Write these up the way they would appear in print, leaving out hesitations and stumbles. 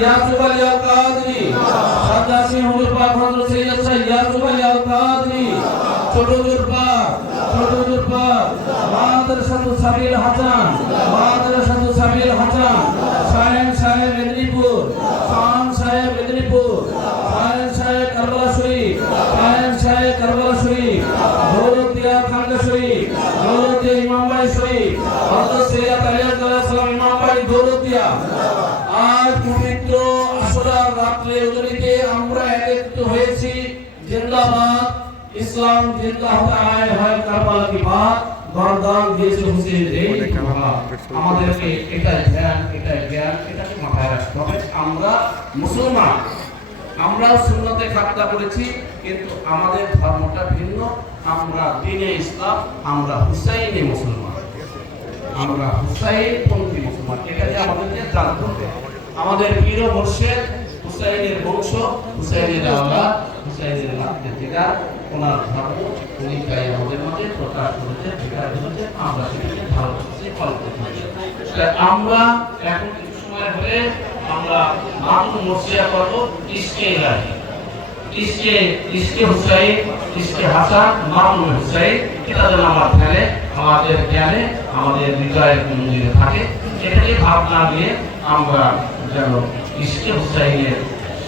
ইয়াসুফ আলী আল কাদরি, সাদাসি হুজুর পাক হযরত সৈয়দ শাহ ইয়াসুফ আলী আল কাদরি, ছোট জুরপা মাদ্রাসাতুল সাবিল হাসান, মাদ্রাসাতুল সাবিল হাসান, শাহেন সাহেব মেদিনীপুর, শান সাহেব মেদিনীপুর, শাহেন সাহেব কারবালা শরীফ, শাহেন সাহেব কারবালা শরীফ, দৌলতিয়া খানকা শরীফ, দৌলতিয়া ইমামবাড়ি শরীফ, হযরত সৈয়দ আলাইহিস সালাম ইমামবাড়ি দৌলতিয়া। আজ পবিত্র আশুরার রাত্রে উদরিতে আমরা একত্রিত হয়েছি। জিন্দাবাদ ইসলাম, জিন্দাবাদ হয় কারবালা কি বাত, গর্দান দিয়েছে হুসেন এই আমাদেরকে এটা জ্ঞান এটাকে মাথায় রাখতে হবে। আমরা মুসলমান, আমরা সুন্নতে খাতনা করেছি, কিন্তু আমাদের ধর্মটা ভিন্ন। আমরা দ্বীনে ইসলাম, আমরা হুসাইনি মুসলমান, আমরা হুসাইনপন্থী মুসলমান। এটাকে আমাদেরকে জানতে হবে। আমাদের পীর ও মুর্শিদ হুসাইনের বংশ, হুসাইনের আওলাদ, হুসাইনের নাতিরা, ওনার ধর্ম উনি তাই আমাদের মাঝে প্রকাশ করেছেন, বিকাশ করেছেন। আমরা সেটাকে ভালোবাসি, ফলো করছি। আমরা এখন কিছু সময় হলে আমরা মাতুম মুর্শিয়া করবো ইশকে ইলাহি, ইশকে হুসাইন, ইশকে হাসান, মাতুম হুসাইন। এটা যেন আমার ধ্যানে, আমাদের জ্ঞানে, আমাদের হৃদয়ের মন্দিরে থাকে। এটাকে ভাবনা দিয়ে আমরা যেন ইশকে হুসাইনের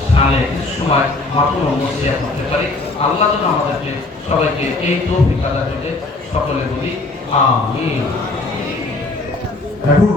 স্থানে কিছু সময় মাতুম মুর্শিয়া করতে পারি। আল্লাহ যেন আমাদেরকে সবাইকে এই তৌফিক আদা করে। সকলে বলি আমিন। এখন